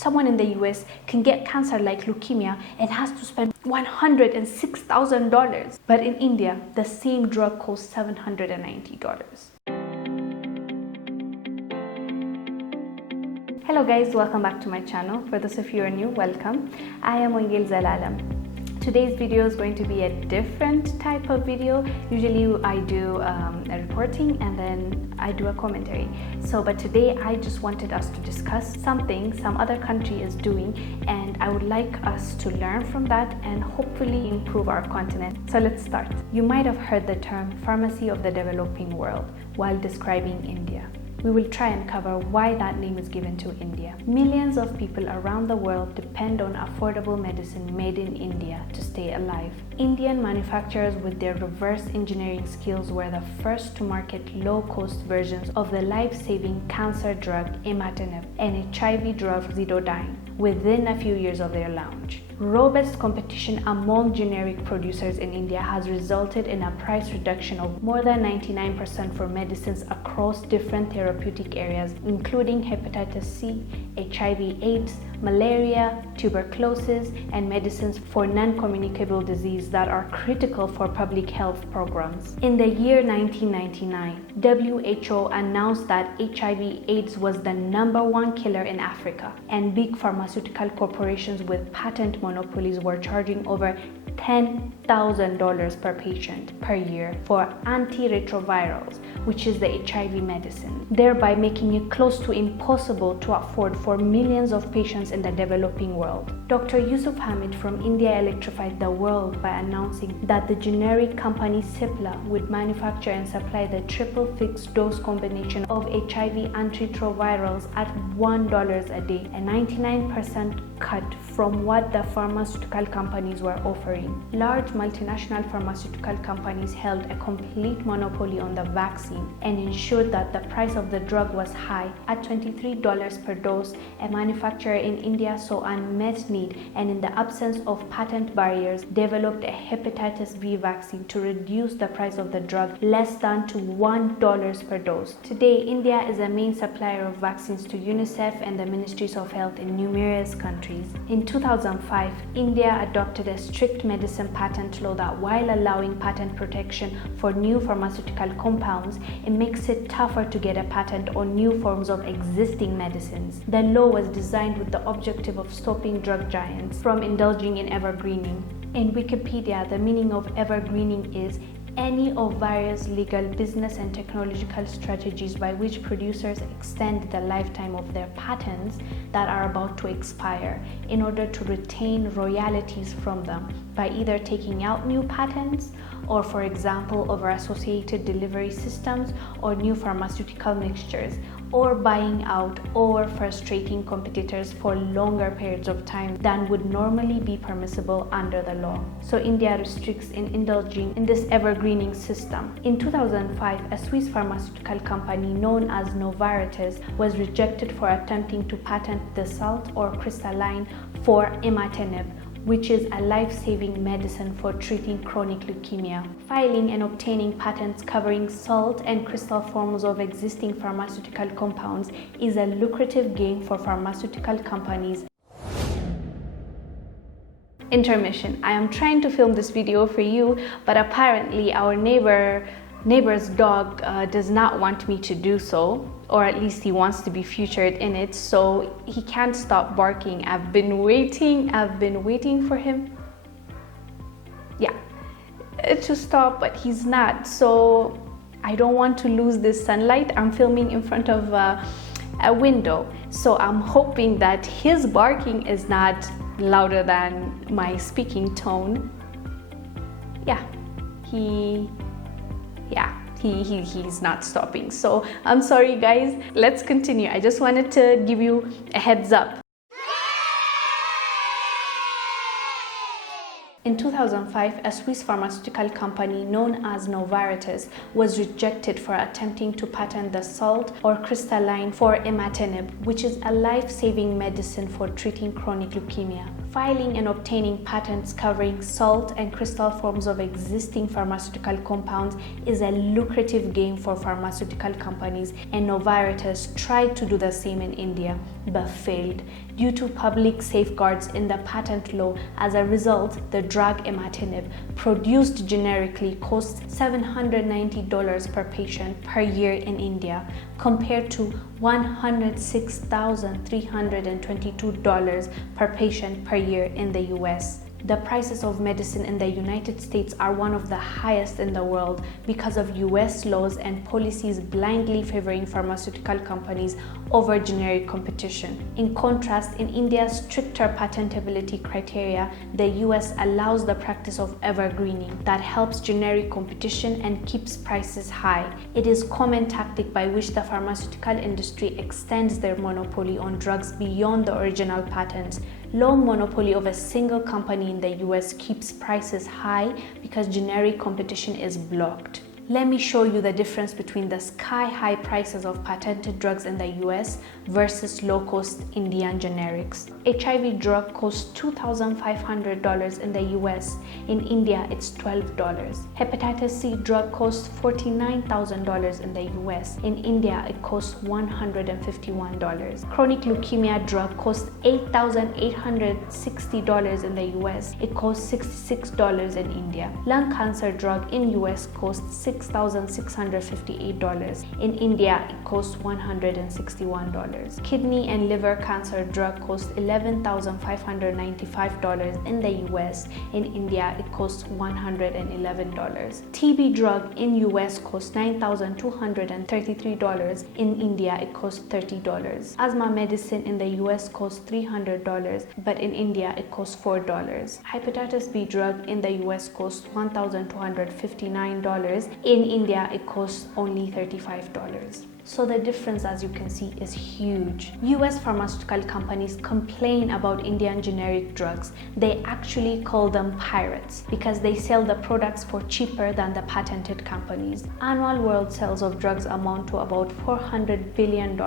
Someone in the US can get cancer like leukemia and has to spend $106,000. But in India, the same drug costs $790. Hello guys, welcome back to my channel. For those of you who are new, welcome. I am Wongel Zelalem. Today's video is going to be a different type of video. Usually I do a reporting and then I do a commentary. But today I just wanted us to discuss something some other country is doing, and I would like us to learn from that and hopefully improve our continent. So let's start. You might have heard the term pharmacy of the developing world while describing India. We will try and cover why that name is given to India. Millions of people around the world depend on affordable medicine made in India to stay alive. Indian manufacturers with their reverse engineering skills were the first to market low-cost versions of the life-saving cancer drug imatinib and HIV drug Zidodine within a few years of their launch. Robust competition among generic producers in India has resulted in a price reduction of more than 99% for medicines across different therapeutic areas, including hepatitis C, HIV/AIDS, malaria, tuberculosis, and medicines for non-communicable disease that are critical for public health programs. In the year 1999, WHO announced that HIV/AIDS was the #1 killer in Africa, and big pharmaceutical corporations with patent monopolies were charging over $10,000 per patient per year for antiretrovirals, which is the HIV medicine, thereby making it close to impossible to afford for millions of patients in the developing world. Dr. Yusuf Hamid from India electrified the world by announcing that the generic company Cipla would manufacture and supply the triple fixed dose combination of HIV antiretrovirals at $1 a day, a 99% cut from what the pharmaceutical companies were offering. Large multinational pharmaceutical companies held a complete monopoly on the vaccine and ensured that the price of the drug was high. At $23 per dose, a manufacturer in India saw unmet need and, in the absence of patent barriers, developed a hepatitis B vaccine to reduce the price of the drug less than to $1 per dose. Today, India is a main supplier of vaccines to UNICEF and the Ministries of Health in numerous countries. In 2005, India adopted a strict medicine patent law that, while allowing patent protection for new pharmaceutical compounds, it makes it tougher to get a patent on new forms of existing medicines. The law was designed with the objective of stopping drug giants from indulging in evergreening. In Wikipedia, the meaning of evergreening is any of various legal, business, and technological strategies by which producers extend the lifetime of their patents that are about to expire in order to retain royalties from them by either taking out new patents or, for example, over associated delivery systems or new pharmaceutical mixtures, or buying out or frustrating competitors for longer periods of time than would normally be permissible under the law. So India restricts in indulging in this evergreening system. In 2005, a Swiss pharmaceutical company known as Novartis was rejected for attempting to patent the salt or crystalline for imatinib, which is a life-saving medicine for treating chronic leukemia. Filing and obtaining patents covering salt and crystal forms of existing pharmaceutical compounds is a lucrative game for pharmaceutical companies. Intermission. I am trying to film this video for you, but apparently our neighbor's dog does not want me to do so, or at least he wants to be featured in it, so he can't stop barking. I've been waiting for him, to stop, but he's not. So I don't want to lose this sunlight. I'm filming in front of a window, so I'm hoping that his barking is not louder than my speaking tone. He's not stopping. So I'm sorry guys, let's continue. I just wanted to give you a heads up. In 2005, a Swiss pharmaceutical company known as Novartis was rejected for attempting to patent the salt or crystalline for imatinib, which is a life-saving medicine for treating chronic leukemia. Filing and obtaining patents covering salt and crystal forms of existing pharmaceutical compounds is a lucrative game for pharmaceutical companies, and Novartis tried to do the same in India but failed due to public safeguards in the patent law. As a result, the drug imatinib, produced generically, costs $790 per patient per year in India, compared to $106,322 per patient per year in the US. The prices of medicine in the United States are one of the highest in the world because of US laws and policies blindly favoring pharmaceutical companies over generic competition. In contrast, in India's stricter patentability criteria, the US allows the practice of evergreening that helps generic competition and keeps prices high. It is a common tactic by which the pharmaceutical industry extends their monopoly on drugs beyond the original patents. Long monopoly of a single company in the US keeps prices high because generic competition is blocked. Let me show you the difference between the sky-high prices of patented drugs in the US versus low-cost Indian generics. HIV drug costs $2,500 in the US. In India, it's $12. Hepatitis C drug costs $49,000 in the US. In India, it costs $151. Chronic leukemia drug costs $8,860 in the US. It costs $66 in India. Lung cancer drug in US costs $6,658. In India, it costs $161. Kidney and liver cancer drug costs $11,595 in the US. In India, it costs $111. TB drug in US costs $9,233. In India, it costs $30. Asthma medicine in the US costs $300, but in India, it costs $4. Hepatitis B drug in the US costs $1,259. In India, it costs only $35. So the difference, as you can see, is huge. US pharmaceutical companies complain about Indian generic drugs. They actually call them pirates because they sell the products for cheaper than the patented companies. Annual world sales of drugs amount to about $400 billion,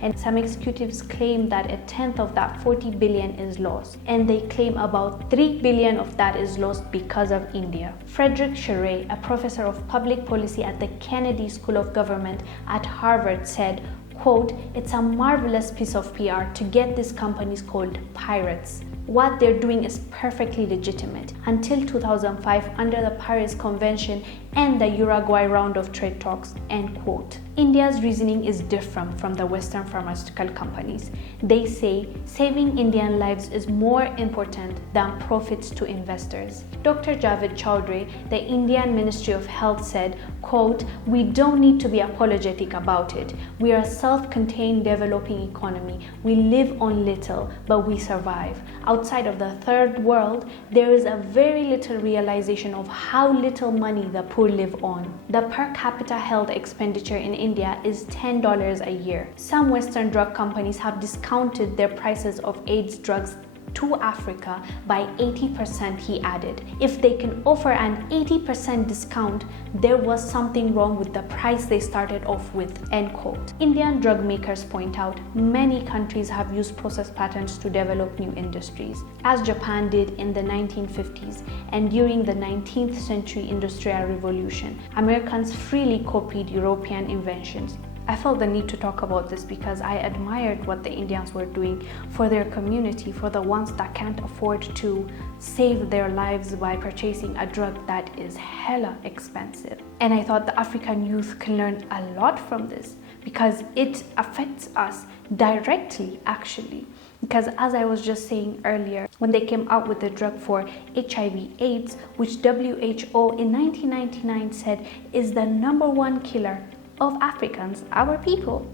and some executives claim that a tenth of that $40 billion is lost, and they claim about $3 billion of that is lost because of India. Frederick Sherray, a professor of public policy at the Kennedy School of Government at Harvard, said, quote, "It's a marvelous piece of PR to get these companies called pirates. What they're doing is perfectly legitimate. Until 2005, under the Paris Convention and the Uruguay round of trade talks," end quote. India's reasoning is different from the Western pharmaceutical companies. They say saving Indian lives is more important than profits to investors. Dr. Javed Chowdhury, the Indian Ministry of Health, said, quote, "We don't need to be apologetic about it. We are a self-contained developing economy. We live on little, but we survive. Outside of the third world, there is a very little realization of how little money the poor live on. The per capita health expenditure in India is $10 a year. Some Western drug companies have discounted their prices of AIDS drugs to Africa by 80%, he added. If they can offer an 80% discount, there was something wrong with the price they started off with," end quote. Indian drug makers point out many countries have used process patents to develop new industries, as Japan did in the 1950s, and during the 19th century Industrial Revolution, Americans freely copied European inventions. I felt the need to talk about this because I admired what the Indians were doing for their community, for the ones that can't afford to save their lives by purchasing a drug that is hella expensive. And I thought the African youth can learn a lot from this because it affects us directly, actually. Because as I was just saying earlier, when they came out with the drug for HIV/AIDS, which WHO in 1999 said is the #1 killer of Africans, our people,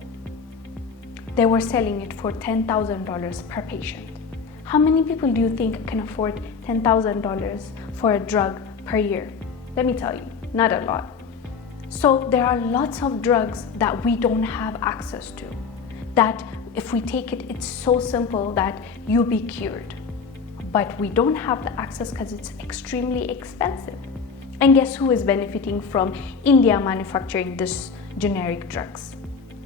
they were selling it for $10,000 per patient. How many people do you think can afford $10,000 for a drug per year? Let me tell you, not a lot. So there are lots of drugs that we don't have access to, that if we take it, it's so simple that you'll be cured. But we don't have the access because it's extremely expensive. And guess who is benefiting from India manufacturing this generic drugs?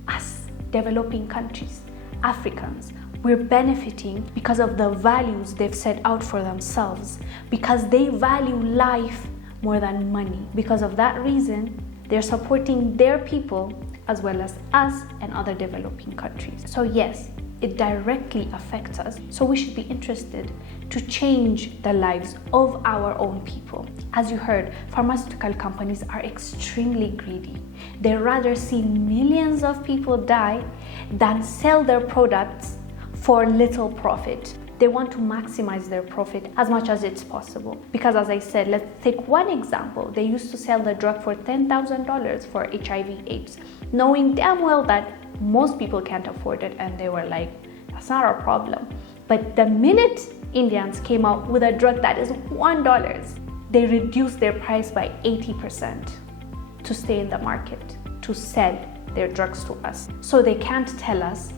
Us, developing countries, Africans. We're benefiting because of the values they've set out for themselves, because they value life more than money. Because of that reason, they're supporting their people as well as us and other developing countries. So yes, it directly affects us. So we should be interested to change the lives of our own people. As you heard, pharmaceutical companies are extremely greedy. They rather see millions of people die than sell their products for little profit. They want to maximize their profit as much as it's possible. Because as I said, let's take one example. They used to sell the drug for $10,000 for HIV/AIDS, knowing damn well that most people can't afford it, and they were like, that's not our problem. But the minute Indians came out with a drug that is $1, they reduced their price by 80% to stay in the market, to sell their drugs to us. So they can't tell us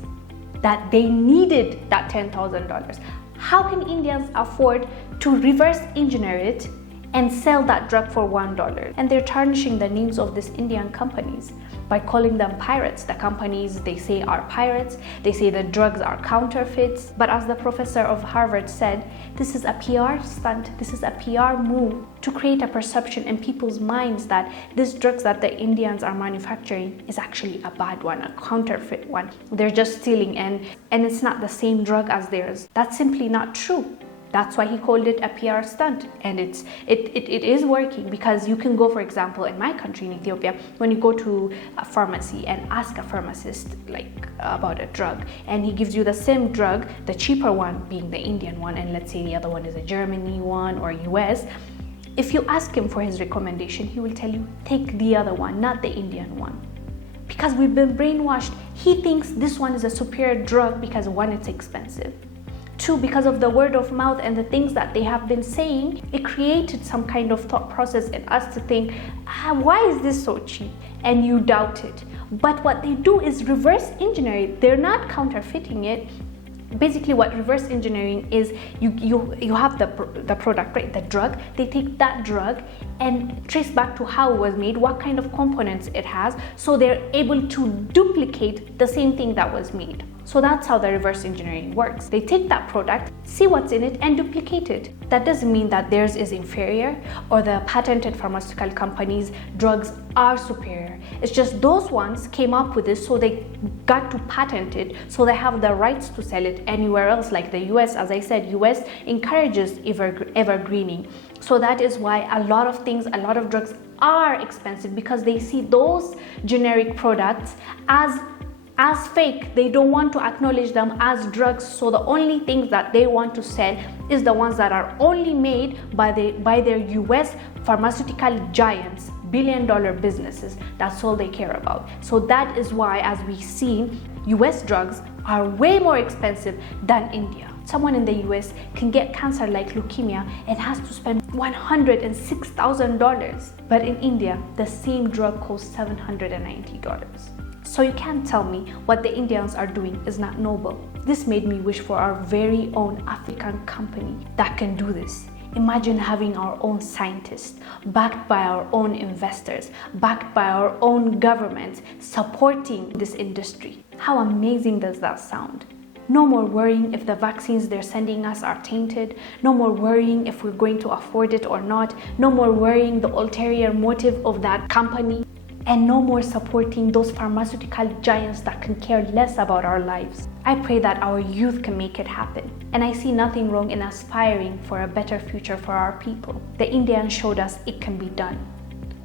that they needed that $10,000. How can Indians afford to reverse engineer it and sell that drug for $1? And they're tarnishing the names of these Indian companies by calling them pirates. The companies they say are pirates, they say the drugs are counterfeits. But as the professor of Harvard said, this is a PR stunt, this is a PR move to create a perception in people's minds that these drugs that the Indians are manufacturing is actually a bad one, a counterfeit one. They're just stealing and it's not the same drug as theirs. That's simply not true. That's why he called it a PR stunt, and it is working, because you can go, for example, in my country, in Ethiopia, when you go to a pharmacy and ask a pharmacist about a drug, and he gives you the same drug, the cheaper one being the Indian one, and let's say the other one is a Germany one or US. If you ask him for his recommendation, he will tell you, take the other one, not the Indian one. Because we've been brainwashed. He thinks this one is a superior drug because one, it's expensive. Two, because of the word of mouth and the things that they have been saying, it created some kind of thought process in us to think, why is this so cheap? And you doubt it. But what they do is reverse engineer it. They're not counterfeiting it. Basically what reverse engineering is, you have the product, right, the drug. They take that drug and trace back to how it was made, what kind of components it has, so they're able to duplicate the same thing that was made. So that's how the reverse engineering works. They take that product, see what's in it, and duplicate it. That doesn't mean that theirs is inferior or the patented pharmaceutical companies' drugs are superior. It's just those ones came up with this, so they got to patent it, so they have the rights to sell it anywhere else, like the US. As I said, US encourages evergreening. So that is why a lot of things, a lot of drugs are expensive, because they see those generic products as fake. They don't want to acknowledge them as drugs, so the only things that they want to sell is the ones that are only made by their US pharmaceutical giants, billion-dollar businesses. That's all they care about. So that is why, as we see, US drugs are way more expensive than India. Someone in the US can get cancer like leukemia and has to spend $106,000. But in India, the same drug costs $790. So you can't tell me what the Indians are doing is not noble. This made me wish for our very own African company that can do this. Imagine having our own scientists, backed by our own investors, backed by our own governments, supporting this industry. How amazing does that sound? No more worrying if the vaccines they're sending us are tainted. No more worrying if we're going to afford it or not. No more worrying the ulterior motive of that company. And no more supporting those pharmaceutical giants that can care less about our lives. I pray that our youth can make it happen. And I see nothing wrong in aspiring for a better future for our people. The Indians showed us it can be done.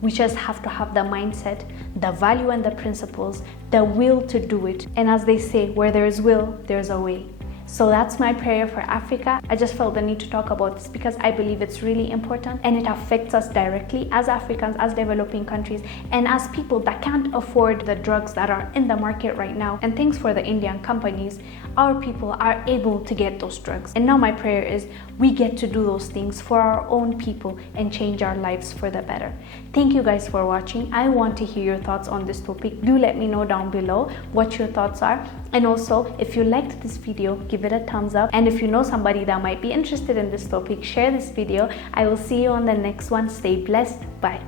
We just have to have the mindset, the value and the principles, the will to do it. And as they say, where there is will, there's a way. So that's my prayer for Africa. I just felt the need to talk about this because I believe it's really important, and it affects us directly as Africans, as developing countries, and as people that can't afford the drugs that are in the market right now. And thanks for the Indian companies, our people are able to get those drugs. And now my prayer is we get to do those things for our own people and change our lives for the better. Thank you guys for watching. I want to hear your thoughts on this topic. Do let me know down below what your thoughts are. And also, if you liked this video, give it a thumbs up. And if you know somebody that might be interested in this topic, share this video. I will see you on the next one. Stay blessed. Bye.